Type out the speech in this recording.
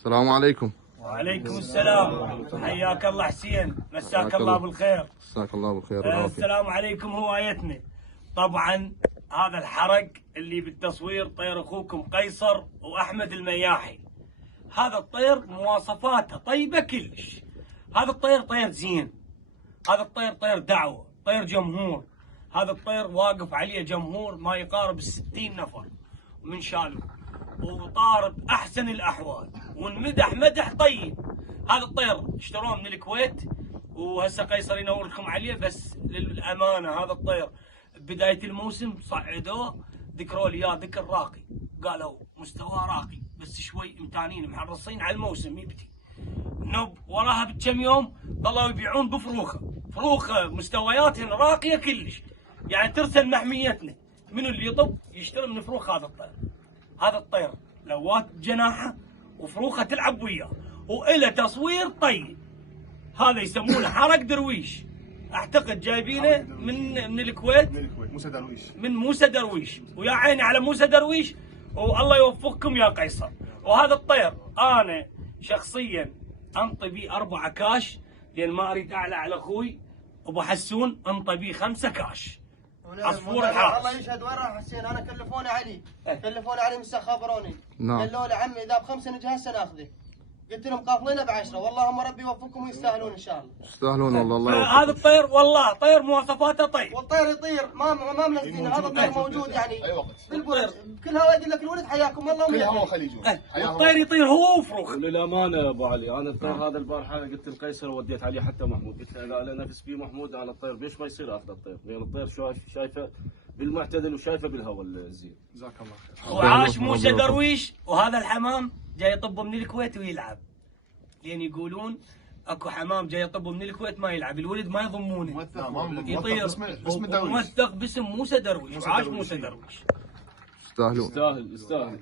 السلام عليكم. وعليكم السلام. حياك الله حسين، مساك الله بالخير. مساك الله بالخير والعافية. السلام عليكم. هوايتنا طبعا هذا الحرق اللي بالتصوير طير اخوكم قيصر واحمد المياحي. هذا الطير مواصفاته طيبه كلش. هذا الطير طير زين، هذا الطير طير دعوه، طير جمهور. هذا الطير واقف عليه جمهور ما يقارب 60 نفر من شالو، وطار باحسن الاحوال وانمدح مدح طيب. هذا الطير اشتروه من الكويت وهسه قيصر ينور لكم عليه. بس للامانه هذا الطير بدايه الموسم صعدوه ذكروا لي اياه ذكر راقي، قالوا مستواه راقي بس شوي امتانين محرصين على الموسم يبدي. نوب وراها بكم يوم ظلوا يبيعون بفروخه، فروخه مستوياتهن راقيه كلش، يعني ترسل محميتنا. من اللي يطب يشتري من فروخ هذا الطير. هذا الطير لوات جناحه وفروخه تلعب وياه وإله تصوير طيب. هذا يسمونه حرق درويش، اعتقد جايبينه من الكويت، موسى درويش، من موسى درويش. ويا عيني على موسى درويش والله يوفقكم يا قيصر. وهذا الطير انا شخصيا انطي بيه 4 كاش، لان ما اريد اعلى على اخوي ابو حسون، انطي بيه 5 كاش. عصفور الحارس. الله يشهد وين راح حسين؟ انا كلفوني علي، كلفوني علي مسا خبروني. نعم. قالوا لي عمي اذا ب5 نجي هسه ناخذه. قلت لهم قافلينه ب10، والله هم ربي يوفقكم ويستاهلون ان شاء الله. يستاهلون والله. الله يوفقكم. هذا الطير والله طير مواصفاته طيب. والطير يطير ما منزلينه، هذا الطير موجود يعني اي وقت بالبرج بكل هوا. يقول لك الولد حياكم الله كل هوا ويا خليجي. والطير يطير هو وفروخ. للامانه يا ابو علي، انا الطير هذا البارحه قلت لقيصر وديت عليه حتى محمود، قلت له لا نفس فيه محمود على الطير ليش ما يصير اخذ الطير؟ لان الطير شايفه بالمعتدل وشايفه بالهواء الزين. جزاك الله خير. وعاش موسى درويش. وهذا الحمام جاي يطب من الكويت ويلعب، لان يقولون اكو حمام جاي يطب من الكويت ما يلعب، الولد ما يضمونه يطير، موثق باسم موسى درويش. عاش موسى درويش. يستاهلون. يستاهل